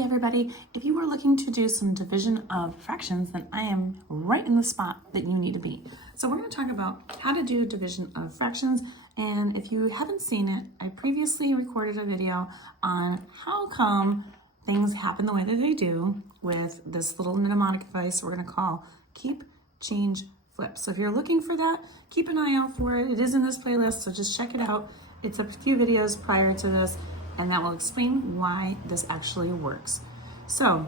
Hey everybody, if you are looking to do some division of fractions, then I am right in the spot that you need to be. So we're going to talk about how to do division of fractions, and if you haven't seen it, I previously recorded a video on how come things happen the way that they do with this little mnemonic device we're going to call keep, change, flip. So if you're looking for that, keep an eye out for it. It is in this playlist, so just check it out. It's a few videos prior to this, and that will explain why this actually works. So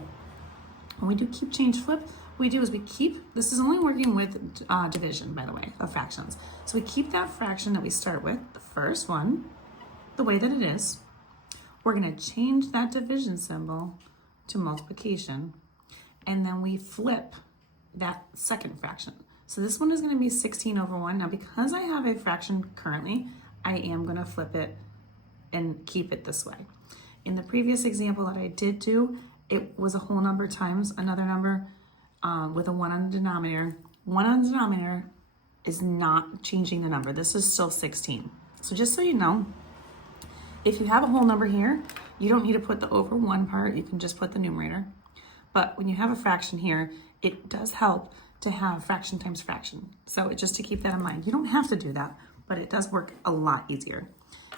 when we do keep, change, flip, what we do is we keep, this is only working with division, by the way, of fractions. So we keep that fraction that we start with, the first one, the way that it is. We're going to change that division symbol to multiplication, and then we flip that second fraction. So this one is going to be 16 over 1. Now, because I have a fraction currently, I am going to flip it and keep it this way. In the previous example that I did do, it was a whole number times another number with a 1 on the denominator. 1 on the denominator is not changing the number. This is still 16. So just so you know, if you have a whole number here, you don't need to put the over 1 part. You can just put the numerator. But when you have a fraction here, it does help to have fraction times fraction. So just to keep that in mind. You don't have to do that, but it does work a lot easier.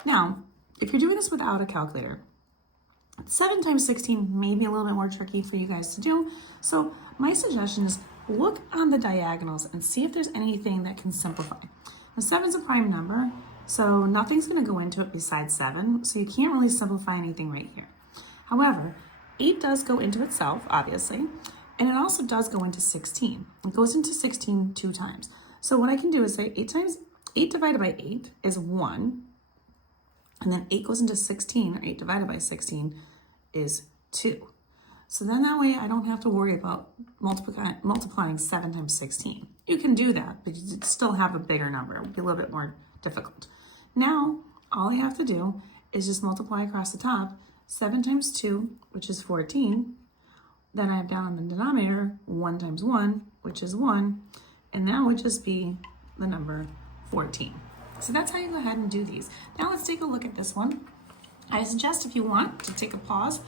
Now, if you're doing this without a calculator, 7 times 16 may be a little bit more tricky for you guys to do. So my suggestion is look on the diagonals and see if there's anything that can simplify. Now 7 is a prime number, so nothing's going to go into it besides 7, so you can't really simplify anything right here. However, 8 does go into itself, obviously, and it also does go into 16. It goes into 16 2 times. So what I can do is say 8 divided by 8 is 1. And then 8 goes into 16, or 8 divided by 16 is 2. So then that way I don't have to worry about multiplying 7 times 16. You can do that, but you still have a bigger number. It would be a little bit more difficult. Now, all I have to do is just multiply across the top 7 times 2, which is 14. Then I have down on the denominator 1 times 1, which is 1. And that would just be the number 14. So that's how you go ahead and do these. Now let's take a look at this one. I suggest if you want to take a pause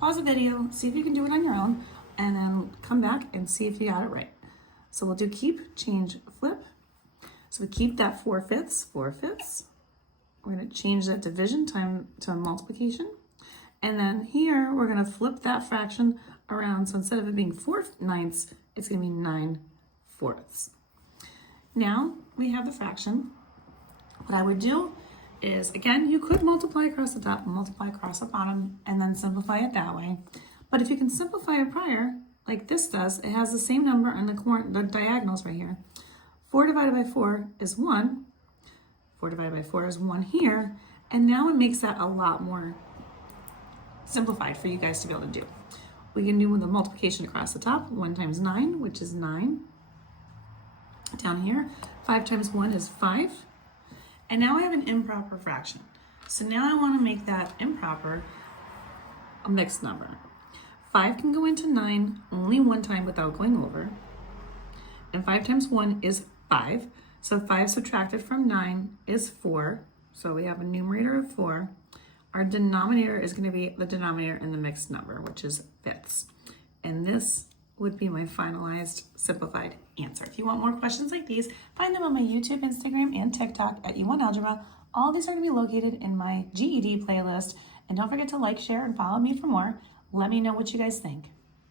the video, see if you can do it on your own, and then come back and see if you got it right. So we'll do keep, change, flip. So we keep that 4/5. We're going to change that division time to multiplication. And then here we're going to flip that fraction around. So instead of it being 4/9, it's going to be 9/4. Now we have the fraction. What I would do is, again, you could multiply across the top, multiply across the bottom, and then simplify it that way. But if you can simplify it prior, like this does, it has the same number on the diagonals right here. 4 divided by 4 is 1. 4 divided by 4 is 1 here. And now it makes that a lot more simplified for you guys to be able to do. We can do the multiplication across the top. 1 times 9, which is 9. Down here, 5 times 1 is 5. And now I have an improper fraction. So now I want to make that improper a mixed number. 5 can go into 9 only one time without going over. And 5 times 1 is 5. So 5 subtracted from 9 is 4. So we have a numerator of 4. Our denominator is going to be the denominator in the mixed number, which is fifths. And this would be my finalized simplified answer. If you want more questions like these, find them on my YouTube, Instagram, and TikTok at E1 Algebra. All these are going to be located in my GED playlist. And don't forget to like, share, and follow me for more. Let me know what you guys think.